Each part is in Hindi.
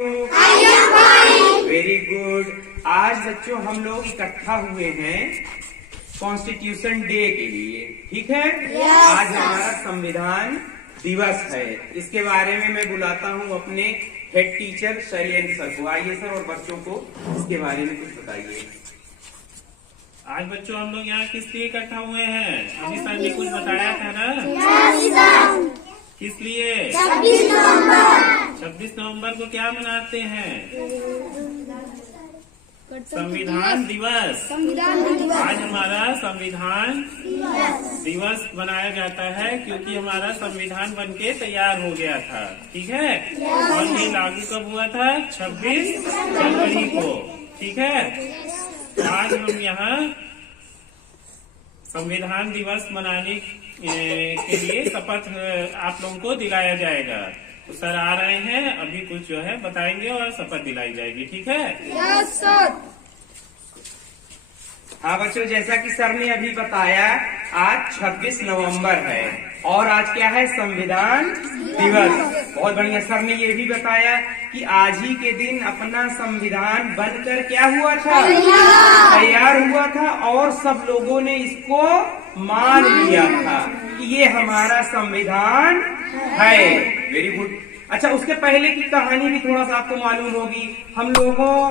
Very good. आज बच्चों हम लोग इकट्ठा हुए हैं कॉन्स्टिट्यूशन डे के लिए, ठीक है। आज हमारा संविधान दिवस है। इसके बारे में मैं बुलाता हूँ अपने हेड टीचर शैलेंद्र सर को। आइए सर, और बच्चों को इसके बारे में कुछ बताइए। आज बच्चों हम लोग यहाँ किस लिए इकट्ठा हुए हैं? अभी सर ने कुछ बताया था ना? किस लिए? 26 नवंबर को क्या मनाते हैं? संविधान दिवस। आज हमारा संविधान दिवस मनाया जाता है क्योंकि हमारा संविधान बनके तैयार हो गया था, ठीक है। और ये लागू कब हुआ था? 26 जनवरी को, ठीक है। आज हम यहाँ संविधान दिवस मनाने के लिए शपथ आप लोगों को दिलाया जाएगा। तो सर आ रहे हैं, अभी कुछ जो है बताएंगे और शपथ दिलाई जाएगी, ठीक है। Yes sir. हाँ बच्चों, जैसा कि सर ने अभी बताया, आज 26 नवंबर है और आज क्या है? संविधान दिवस। बहुत बढ़िया। सर ने ये भी बताया कि आज ही के दिन अपना संविधान बनकर क्या हुआ था? तैयार हुआ था और सब लोगों ने इसको मान लिया था कि ये हमारा संविधान है। Very good. अच्छा, उसके पहले की कहानी भी थोड़ा सा आपको मालूम होगी। हम लोगों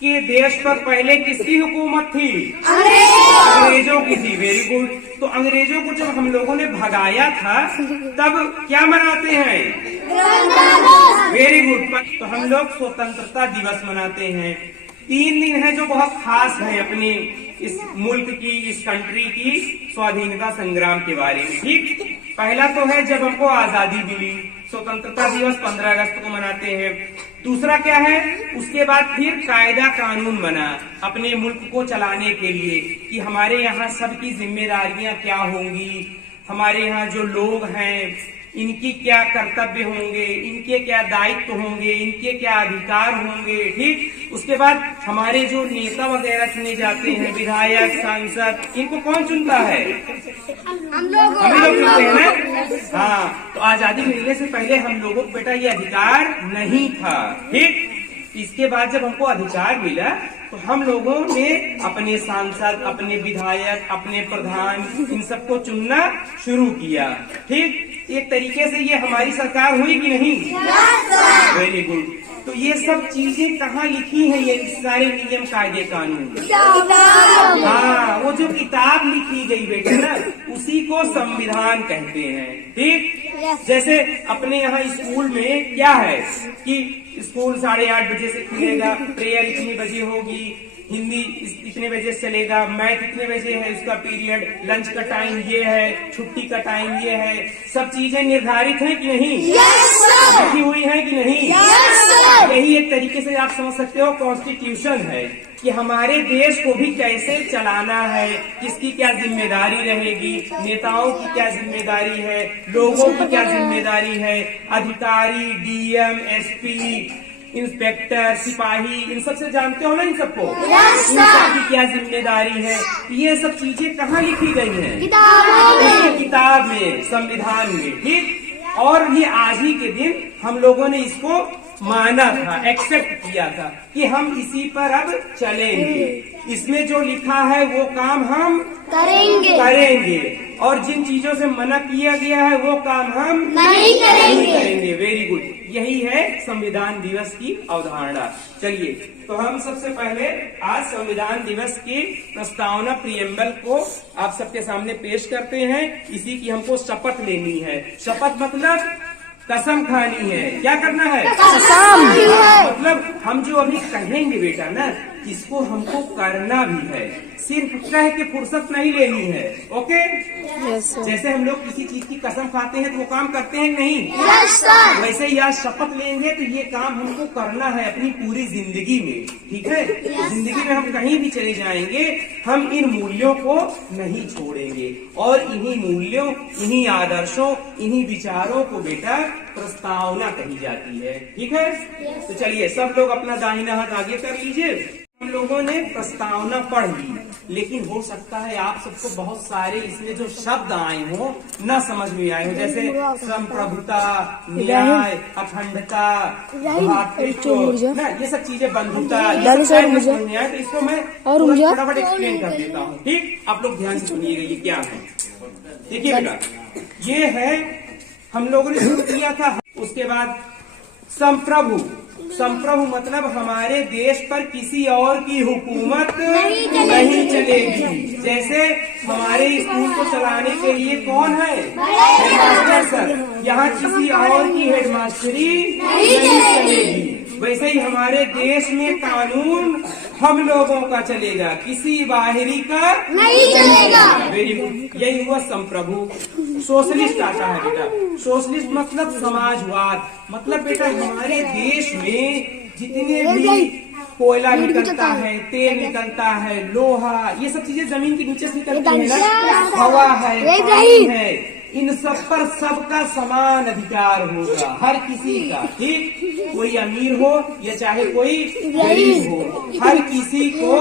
के देश पर पहले किसकी हुकूमत थी? अंग्रेजों की थी। Very good. तो अंग्रेजों को जब हम लोगों ने भगाया था तब क्या मनाते हैं? Very good. तो हम लोग स्वतंत्रता दिवस मनाते हैं। 3 दिन है जो बहुत खास है अपने इस मुल्क की, इस कंट्री की स्वाधीनता संग्राम के बारे में, ठीक। पहला तो है जब हमको आजादी मिली, स्वतंत्रता दिवस 15 अगस्त को मनाते हैं। दूसरा क्या है? उसके बाद फिर कायदा कानून बना अपने मुल्क को चलाने के लिए कि हमारे यहाँ सबकी जिम्मेदारियां क्या होंगी, हमारे यहाँ जो लोग हैं इनकी क्या कर्तव्य होंगे, इनके क्या दायित्व होंगे, इनके क्या अधिकार होंगे, ठीक। उसके बाद हमारे जो नेता वगैरह चुने जाते हैं, विधायक, सांसद, इनको कौन चुनता है? हम लोग चुनते हैं ना। हाँ, तो आजादी मिलने से पहले हम लोगों को बेटा ये अधिकार नहीं था, ठीक। इसके बाद जब हमको अधिकार मिला तो हम लोगों ने अपने सांसद, अपने विधायक, अपने प्रधान, इन सबको चुनना शुरू किया, ठीक। एक तरीके से ये हमारी सरकार हुई कि नहीं? Very good. तो ये सब चीजें कहाँ लिखी हैं? ये सारे नियम, कायदे, कानून, हाँ, वो जो किताब लिखी गई बेटा ना, उसी को संविधान कहते हैं, ठीक। जैसे अपने यहाँ स्कूल में क्या है कि स्कूल 8:30 बजे से खुलेगा, प्रेयर इतने बजे होगी, हिंदी इतने बजे चलेगा, मैथ इतने बजे है उसका पीरियड, लंच का टाइम ये है, छुट्टी का टाइम ये है। सब चीजें निर्धारित हैं कि नहीं? लिखी हुई है कि नहीं? यही एक तरीके से आप समझ सकते हो कॉन्स्टिट्यूशन है कि हमारे देश को भी कैसे चलाना है, किसकी क्या जिम्मेदारी रहेगी, नेताओं की क्या जिम्मेदारी है, लोगों की क्या जिम्मेदारी है, अधिकारी, डीएम, एसपी, इंस्पेक्टर, सिपाही, इन सबसे जानते हो ना इन सबको? इन सबकी क्या जिम्मेदारी है, ये सब चीजें कहाँ लिखी गई हैं? किताब में, संविधान में, ठीक। और ये आज ही के दिन हम लोगों ने इसको माना था, एक्सेप्ट किया था कि हम इसी पर अब चलेंगे। इसमें जो लिखा है वो काम हम करेंगे और जिन चीजों से मना किया गया है वो काम हम नहीं करेंगे। Very good. यही है संविधान दिवस की अवधारणा। चलिए, तो हम सबसे पहले आज संविधान दिवस की प्रस्तावना, प्रियम्बल को आप सबके सामने पेश करते हैं। इसी की हमको शपथ लेनी है। शपथ मतलब कसम खानी है। क्या करना है? कसम। मतलब हम जो अभी कहेंगे बेटा ना, इसको हमको करना भी है, सिर्फ कह के फुर्सत नहीं लेनी है। ओके? जैसे हम लोग किसी चीज की कसम खाते हैं तो वो काम करते हैं नहीं? वैसे ही आज शपथ लेंगे तो ये काम हमको करना है अपनी पूरी जिंदगी में, ठीक है। जिंदगी में हम कहीं भी चले जाएंगे, हम इन मूल्यों को नहीं छोड़ेंगे और इन्हीं मूल्यों, इन्हीं आदर्शों, इन्हीं विचारों को बेटा प्रस्तावना कही जाती है, ठीक है। तो चलिए सब लोग अपना दाहिना हाथ आगे कर लीजिए। हम लोगों ने प्रस्तावना पढ़ ली, लेकिन हो सकता है आप सबको बहुत सारे इसमें जो शब्द आए हो न समझ में आए हो, जैसे संप्रभुता, न्याय, अखंडता, भातृत्व, ना ये सब चीजें, बंधुता, ये सब समझ में आए। तो इसको मैं फटाफट एक्सप्लेन कर देता हूँ। ठीक, आप लोग ध्यान से सुनिएगा ये क्या है। देखिए बेटा, ये है हम लोगों ने शुरू किया था। उसके बाद संप्रभु, संप्रभु मतलब हमारे देश पर किसी और की हुकूमत नहीं चलेगी। जैसे हमारे स्कूल को चलाने के लिए कौन है? Headmaster sir. यहाँ किसी और की हेडमास्टरी नहीं चलेगी। वैसे ही हमारे देश में कानून हम लोगों का चलेगा, किसी बाहरी का नहीं चलेगा। वेरी गुड, यही हुआ संप्रभु। सोशलिस्ट आता है बेटा, सोशलिस्ट मतलब समाजवाद। मतलब बेटा हमारे देश में जितने भी कोयला निकलता है, तेल निकलता है, लोहा, ये सब चीजें जमीन के नीचे से निकलती है ना, हवा है, पानी है, इन सब पर सबका समान अधिकार होगा, हर किसी का। ठीक, कोई अमीर हो या चाहे कोई गरीब हो, हर किसी को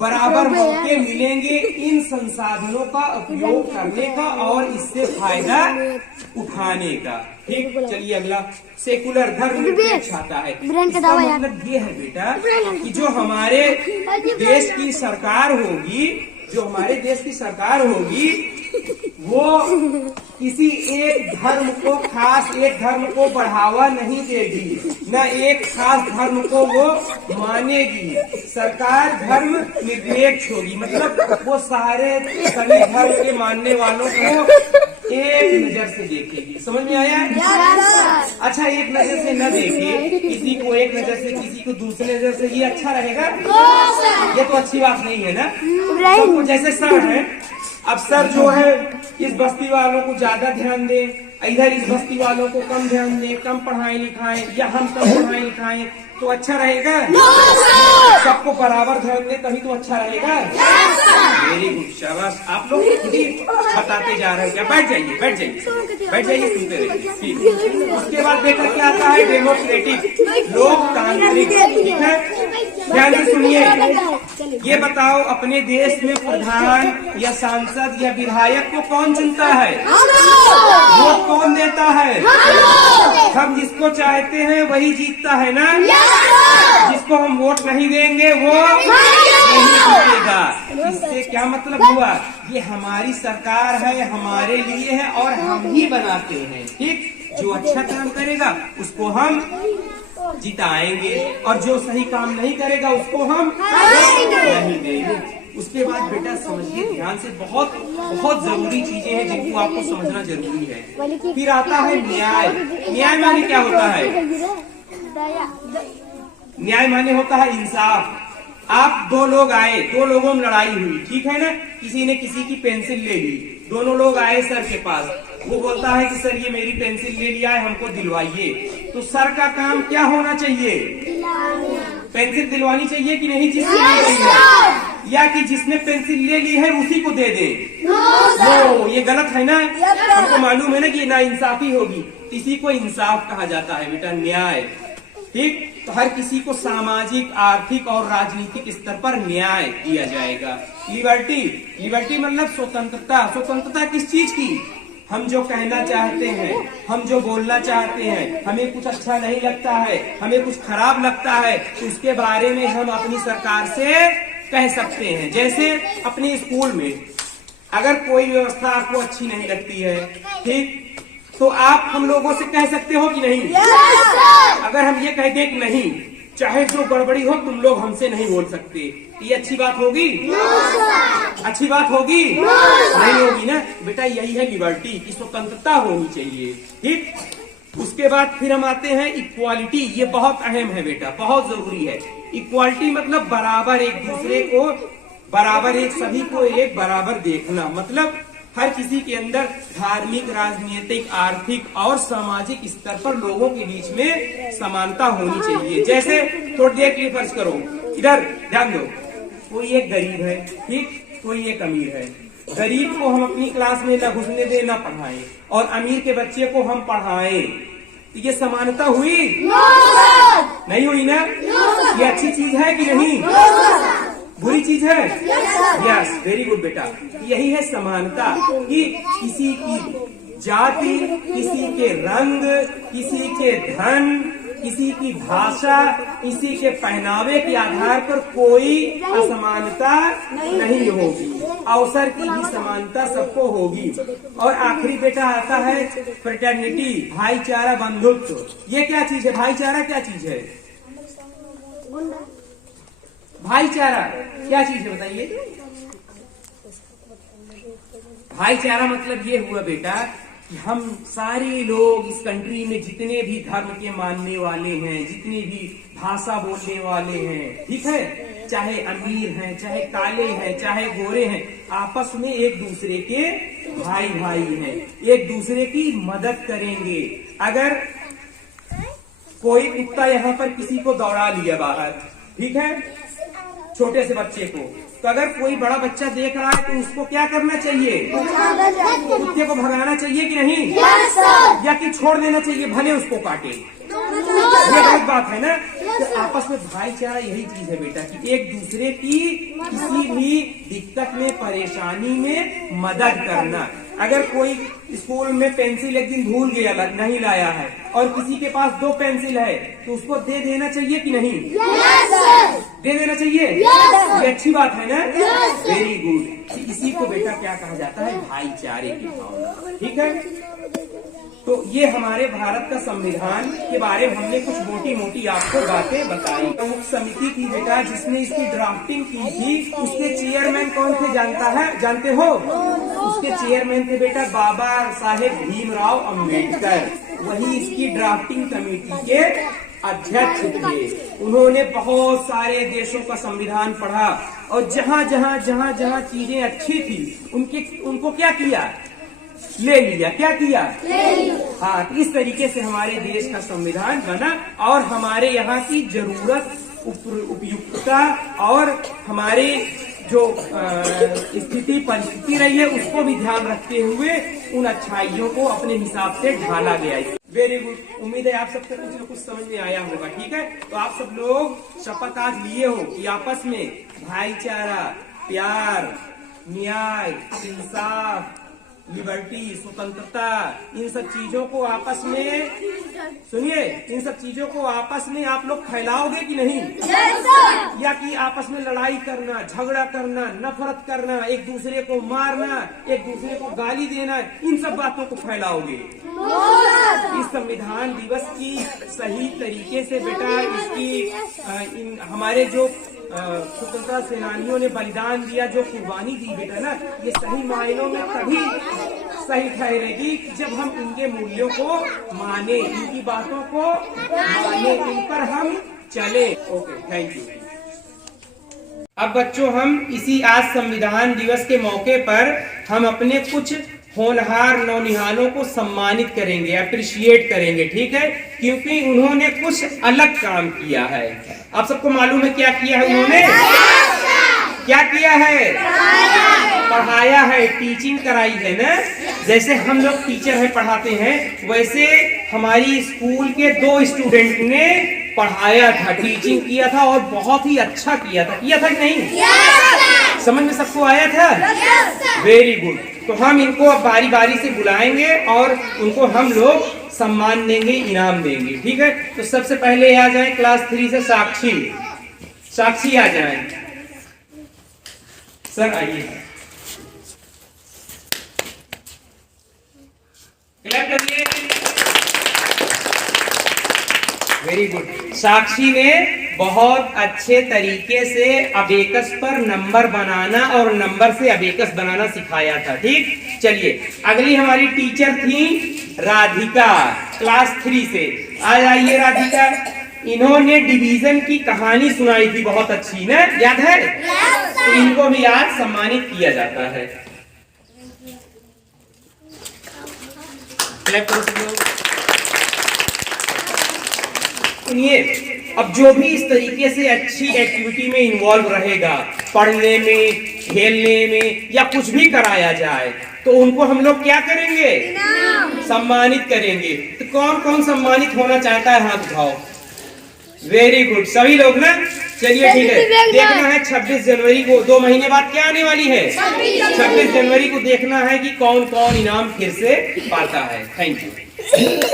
बराबर मौके मिलेंगे इन संसाधनों का उपयोग करने का और इससे फायदा उठाने का। ठीक, चलिए अगला, सेकुलर धर्म निरपेक्ष आता है। इसका मतलब ये है बेटा कि जो हमारे देश की सरकार होगी, जो हमारे देश की सरकार होगी वो किसी एक धर्म को, खास एक धर्म को बढ़ावा नहीं देगी, न एक खास धर्म को वो मानेगी। सरकार धर्म निरपेक्ष होगी, मतलब वो सारे सभी धर्म के मानने वालों को एक नजर से देखेगी। समझ में आया? अच्छा, एक नजर से न देखे किसी को, एक नजर से किसी को दूसरे नजर से, ये अच्छा रहेगा? ये तो अच्छी बात नहीं है ना। सबको जैसे सर है, अब सर जो है इस बस्ती वालों को ज्यादा ध्यान दे, इधर इस बस्ती वालों को कम ध्यान दे, कम पढ़ाए लिखाएं, या हम कम पढ़ाए लिखाएं तो अच्छा रहेगा? सबको बराबर ध्यान दे तभी तो अच्छा रहेगा। वेरी गुड, शाबाश। आप लोग खुद ही बताते जा रहे हो क्या? बैठ जाइए, बैठ जाइए, बैठ जाइए, सुनते रहिए। ठीक, उसके बाद देखकर क्या आता है? डेमोक्रेटिक, लोकतांत्रिक। ठीक है, ध्यान से सुनिए। ये बताओ, अपने देश में प्रधान या सांसद या विधायक को कौन चुनता है? वोट कौन देता है? हम जिसको चाहते हैं वही जीतता है ना। जिसको हम वोट नहीं देंगे वो नहीं जीतेगा। इससे क्या मतलब हुआ? ये हमारी सरकार है, हमारे लिए है और हम ही बनाते हैं। ठीक, जो अच्छा काम करेगा उसको हम जिताएंगे और जो सही काम नहीं करेगा उसको हम नहीं देंगे। उसके बाद बेटा समझिए ध्यान से, बहुत बहुत जरूरी चीजें हैं जिनको आपको समझना जरूरी है। फिर आता है न्याय। न्याय माने क्या होता है? न्याय माने होता है इंसाफ। आप दो लोग आए, दो लोगों में लड़ाई हुई, ठीक है ना, किसी ने किसी की पेंसिल ले ली, दोनों लोग आए सर के पास, वो बोलता है कि सर ये मेरी पेंसिल ले लिया है, हमको दिलवाइए। तो सर का काम क्या होना चाहिए? पेंसिल दिलवानी चाहिए कि नहीं जिसने ले ली है, या कि जिसने पेंसिल ले ली है उसी को दे दे? नो, ये गलत है ना। हमको मालूम है ना कि ना इंसाफी होगी। इसी को इंसाफ कहा जाता है बेटा, न्याय। ठीक, तो हर किसी को सामाजिक, आर्थिक और राजनीतिक स्तर पर न्याय दिया जाएगा। लिबर्टी, लिबर्टी मतलब स्वतंत्रता। स्वतंत्रता किस चीज की? हम जो कहना चाहते हैं, हम जो बोलना चाहते हैं, हमें कुछ अच्छा नहीं लगता है, हमें कुछ खराब लगता है, तो उसके बारे में हम अपनी सरकार से कह सकते हैं। जैसे अपने स्कूल में अगर कोई व्यवस्था आपको अच्छी नहीं लगती है, ठीक, तो आप हम लोगों से कह सकते हो कि नहीं? अगर हम ये कह दें कि नहीं, चाहे जो गड़बड़ी हो तुम लोग हमसे नहीं बोल सकते, ये अच्छी बात होगी? अच्छी बात होगी? नहीं होगी ना बेटा। यही है लिबर्टी की स्वतंत्रता होनी चाहिए। ठीक, उसके बाद फिर हम आते हैं इक्वालिटी। ये बहुत अहम है बेटा, बहुत जरूरी है। इक्वालिटी मतलब बराबर, एक दूसरे को बराबर, एक सभी को एक बराबर देखना। मतलब हर किसी के अंदर धार्मिक, राजनीतिक, आर्थिक और सामाजिक स्तर पर लोगों के बीच में समानता होनी चाहिए। जैसे थोड़ी देर के लिए फर्ज करो, इधर ध्यान दो, कोई एक गरीब है, ठीक, कोई एक अमीर है। गरीब को हम अपनी क्लास में न घुसने दे, न पढ़ाएं, और अमीर के बच्चे को हम पढ़ाएं, तो ये समानता हुई? नहीं हुई ना। ये अच्छी चीज है कि नहीं? बुरी चीज है? यस, वेरी गुड बेटा। यही है समानता, कि किसी की जाति, किसी के रंग, किसी के धन, किसी की भाषा, किसी के पहनावे के आधार पर कोई असमानता नहीं होगी। अवसर की भी समानता सबको होगी। और आखिरी बेटा आता है फ्रेटर्निटी, भाईचारा, बंधुत्व। ये क्या चीज है? भाईचारा क्या चीज है? भाईचारा क्या चीज है बताइए? भाईचारा मतलब ये हुआ बेटा कि हम सारे लोग इस कंट्री में जितने भी धर्म के मानने वाले हैं, जितने भी भाषा बोलने वाले हैं, ठीक है, चाहे अमीर हैं, चाहे काले हैं, चाहे गोरे हैं, आपस में एक दूसरे के भाई भाई हैं, एक दूसरे की मदद करेंगे। अगर कोई कुत्ता यहाँ पर किसी को दौड़ा लिया बाहर, ठीक है, छोटे से बच्चे को, तो अगर कोई बड़ा बच्चा देख रहा है तो उसको क्या करना चाहिए? कुत्ते को भगाना चाहिए कि नहीं? या कि छोड़ देना चाहिए भले उसको काटे? ये गलत बात है ना। तो आपस में भाईचारा यही चीज है बेटा, कि एक दूसरे की किसी भी दिक्कत में, परेशानी में मदद करना। अगर कोई स्कूल में पेंसिल एक दिन भूल गया, नहीं लाया है, और किसी के पास 2 पेंसिल है, तो उसको दे देना चाहिए कि नहीं? दे देना चाहिए। ये अच्छी बात है ना। Very good. इसी को बेटा क्या कहा जाता है? भाईचारे की भावना, ठीक है। तो ये हमारे भारत का संविधान के बारे में हमने कुछ मोटी मोटी आपको बातें बताई। प्रमुख समिति थी बेटा जिसने इसकी ड्राफ्टिंग की थी, उसके चेयरमैन कौन थे जानते हो? उसके चेयरमैन थे बेटा बाबा साहेब भीमराव अंबेडकर। वही इसकी ड्राफ्टिंग कमेटी के अध्यक्ष थे। उन्होंने बहुत सारे देशों का संविधान पढ़ा, और जहाँ जहाँ चीजें अच्छी थी उनको क्या किया? ले लिया। क्या किया? हाँ, तो इस तरीके से हमारे देश का संविधान बना, और हमारे यहाँ की जरूरत, उपयुक्तता और हमारे जो स्थिति परिस्थिति रही है उसको भी ध्यान रखते हुए उन अच्छाइयों को अपने हिसाब से ढाला गया है। Very good. उम्मीद है आप सबको कुछ न कुछ समझ में आया होगा, ठीक है। तो आप सब लोग शपथ आज लिए हो कि आपस में भाईचारा, प्यार, न्याय, इंसाफ, लिबर्टी, स्वतंत्रता, इन सब चीजों को आपस में, सुनिए, इन सब चीजों को आपस में आप लोग फैलाओगे कि नहीं? या कि आपस में लड़ाई करना, झगड़ा करना, नफरत करना, एक दूसरे को मारना, एक दूसरे को गाली देना, इन सब बातों को फैलाओगे? इस संविधान दिवस की सही तरीके से बेटा इसकी हमारे जो स्वतंत्रता सेनानियों ने बलिदान दिया, जो कुर्बानी दी बेटा ना, ये सही मायनों में तभी सही ठहरेगी जब हम इनके मूल्यों को माने, इनकी बातों को माने, इन पर हम चले। Okay, thank you. अब बच्चों, हम इसी आज संविधान दिवस के मौके पर हम अपने कुछ होनहार नौनिहालों को सम्मानित करेंगे, अप्रिशिएट करेंगे, ठीक है, क्योंकि उन्होंने कुछ अलग काम किया है। आप सबको मालूम है क्या किया है उन्होंने? क्या किया है? पढ़ाया है, टीचिंग कराई है ना। जैसे हम लोग टीचर है, पढ़ाते हैं, वैसे हमारी स्कूल के 2 स्टूडेंट ने पढ़ाया था, टीचिंग किया था, और बहुत ही अच्छा किया था कि नहीं? समझ में सबको आया था? Very good. तो हम इनको अब बारी बारी से बुलाएंगे और उनको हम लोग सम्मान देंगे, इनाम देंगे, ठीक है। तो सबसे पहले आ जाए क्लास 3 से साक्षी आ जाए। सर आइए, क्लैप करिए। Very good. साक्षी ने बहुत अच्छे तरीके से अबेकस पर नंबर बनाना और नंबर से अबेकस बनाना सिखाया था, ठीक। चलिए, अगली हमारी टीचर थी राधिका, क्लास 3 से। आज आइए राधिका। इन्होंने डिवीजन की कहानी सुनाई थी, बहुत अच्छी ना, याद है? तो इनको भी आज सम्मानित किया जाता है। सुनिए, अब जो भी इस तरीके से अच्छी एक्टिविटी में इन्वॉल्व रहेगा, पढ़ने में, खेलने में, या कुछ भी कराया जाए, तो उनको हम लोग क्या करेंगे? सम्मानित करेंगे। तो कौन कौन सम्मानित होना चाहता है? हाथ उठाओ। वेरी गुड, सभी लोग ना। चलिए ठीक है, देखना है 26 जनवरी को, 2 महीने बाद क्या आने वाली है, 26 जनवरी को देखना है कि कौन कौन इनाम फिर से पाता है। Thank you.